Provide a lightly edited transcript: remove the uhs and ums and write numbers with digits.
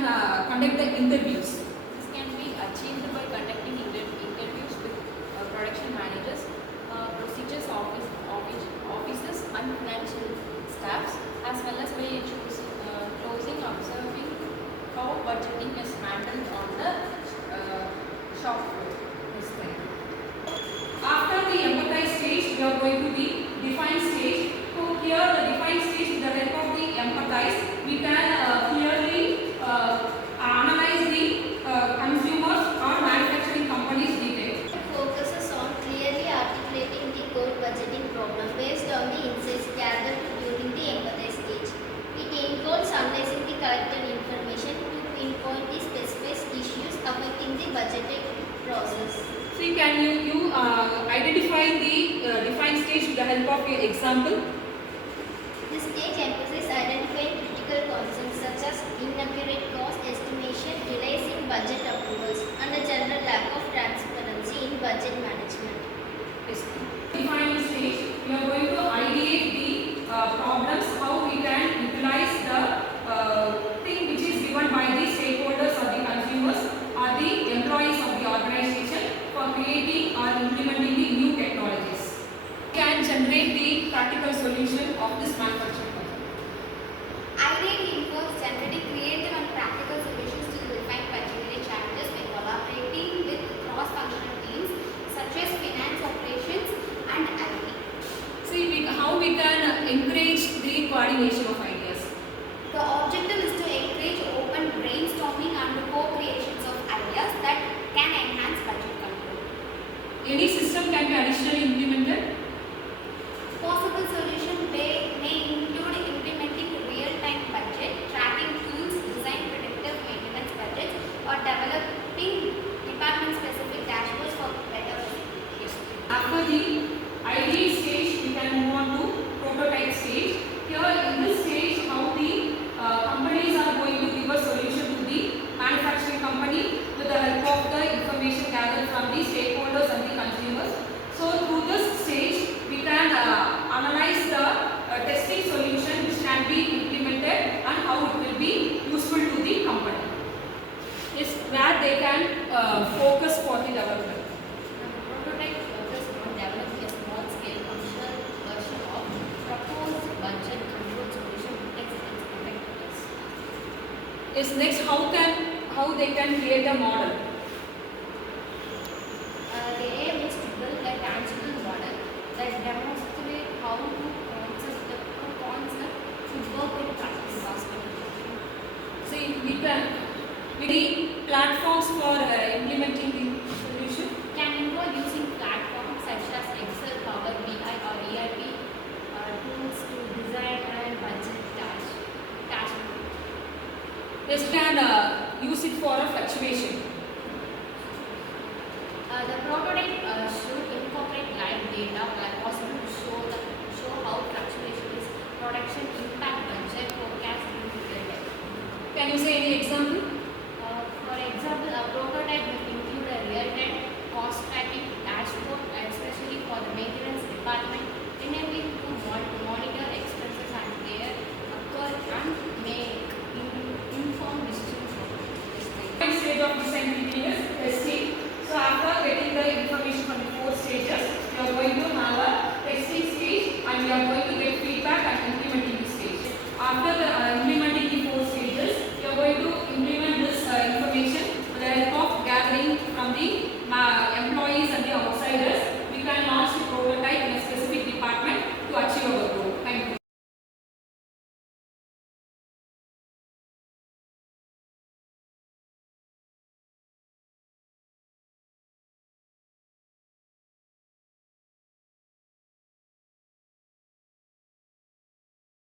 can conduct the interviews. This can be achieved by conducting interviews with production managers, procedures officers and financial staffs, as well as by closing observing how budgeting is handled on the shop floor. After the empathize stage, we are going to the define stage. So here the define stage, with the help of the empathize, we can clearly analyze the consumers or manufacturing companies detail. It focuses on clearly articulating the core budgeting problem based on the insights gathered during the empathize stage. It involves analyzing the collected information to pinpoint the specific issues affecting the budgeting process. See, can you identify the defined stage with the help of your example? This stage emphasizes identifying critical concerns such as inaccurate cost estimation, delays in budget approvals, and a general lack of transparency in budget management. Yes. Defined stage, we are going to ideate the problems, how we can utilize the thing which is given by the stakeholders or the consumers or the employees of the organization for creating or implementing the new technologies. Can generate the practical solution of this manufacturing problem. Ideate involves generating creative and practical solutions to the defined budgetary challenges by collaborating with cross-functional teams such as finance operations and IT. See, how we can encourage the coordination of ideas. The objective is to encourage open brainstorming and co-creations of ideas that can enhance budget control. Any system can be additionally implemented. Possible solution may include implementing real-time budget, tracking tools, design predictive maintenance budgets, or developing department-specific dashboards for better execution. After the ideate stage, we can move on to prototype stage. Here in this stage, how the companies are going to give a solution to the manufacturing company with the help of the information gathered from the stakeholders and the consumers. So through this stage, we can analyze the testing solution which can be implemented and how it will be useful to the company. Is where they can focus for the development. Prototype focus on developing a small-scale functional version of proposed budget control solution to test its effectiveness. Is next how they can create a model. The aim is to build a tangible model that demonstrates how the concept should work in practice. See, we can the platforms for implementing the solution. Can involve using platforms such as Excel, Power BI or ERP tools to design and budget dashboard. This can use it for a fluctuation. The prototype should incorporate live data where possible to show how fluctuation is production